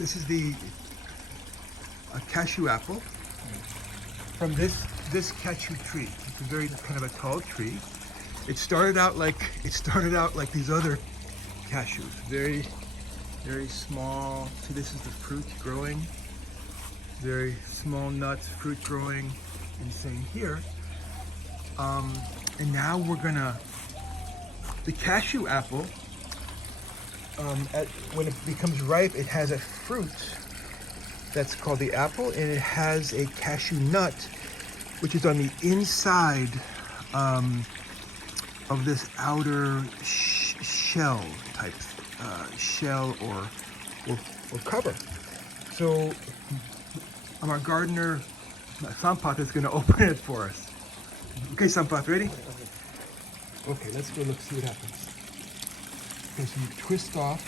This is the cashew apple from this cashew tree. It's a very kind of a tall tree. It started out like these other cashews, very small. See, this is the fruit growing. Very small nuts, fruit growing, and same here. And now the cashew apple, when it becomes ripe, it has a fruit that's called the apple, and it has a cashew nut, which is on the inside of this outer shell type, shell or cover. So our gardener, Sampath, is going to open it for us. Okay, Sampath, ready? Okay, let's go see what happens. Okay, so you twist off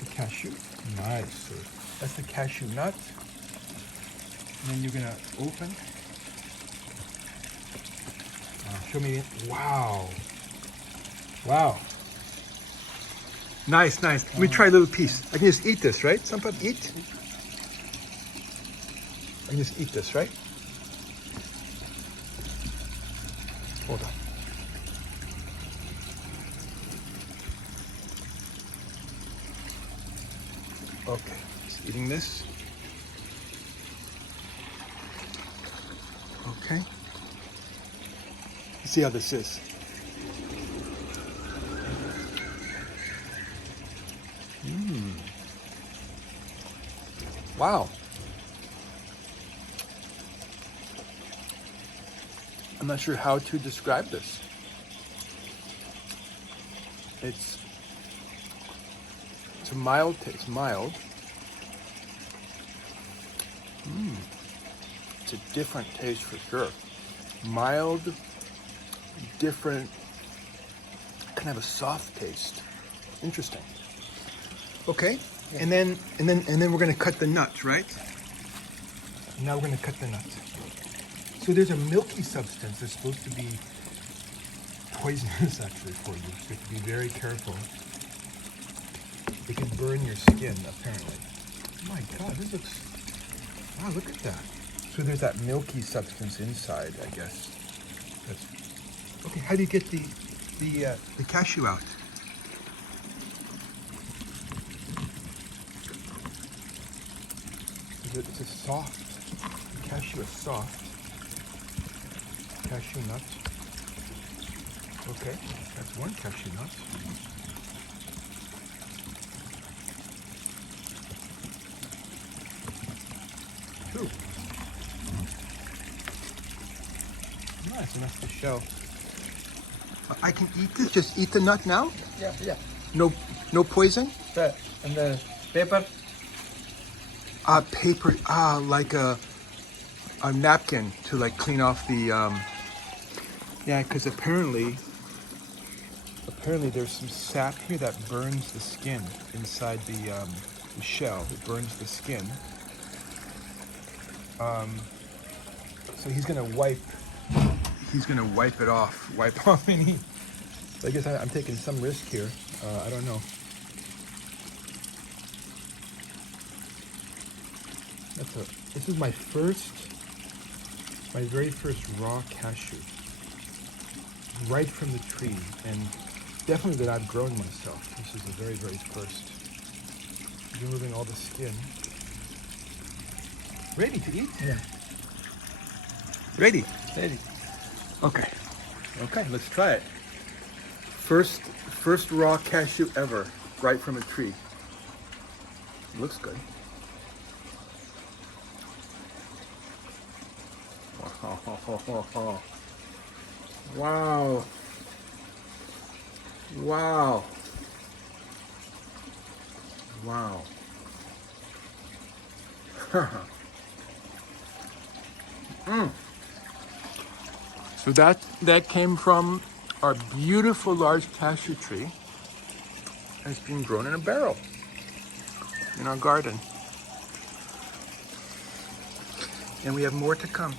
the cashew. Nice. So that's the cashew nut. And then you're going to open. Show me. Wow. Wow. Nice. Let me try a little piece. I can just eat this, right? Sampath, eat? I can just eat this, right? Hold on. Okay, just eating this. Okay. Let's see how this is. Wow. I'm not sure how to describe this. It's a mild taste, mild. It's a different taste for sure. Mild, different, kind of a soft taste. Interesting. Okay, yeah. and then we're gonna cut the nuts, right? Now we're gonna cut the nuts. So there's a milky substance that's supposed to be poisonous actually for you. So you have to be very careful. It can burn your skin, apparently. Oh my God, this looks, wow, look at that. So there's that milky substance inside, I guess. Okay, how do you get the cashew out? It's a soft, the cashew is soft. Cashew nuts. Okay, that's one cashew nut. Two. Nice, and that's the shell. I can eat this? Just eat the nut now? Yeah. No poison? And the paper? Paper, like a napkin to like clean off the, yeah, because apparently there's some sap here that burns the skin inside the shell. It burns the skin. So he's gonna wipe it off. Wipe off any. So I guess I'm taking some risk here. I don't know. This is my very first raw cashew, right from the tree, and definitely that I've grown myself. This is the very first. Removing all the skin. Ready to eat? Yeah. Ready? Ready. Okay, let's try it. First raw cashew ever, right from a tree. Looks good. Wow. So that came from our beautiful large cashew tree. It's being grown in a barrel in our garden. And we have more to come.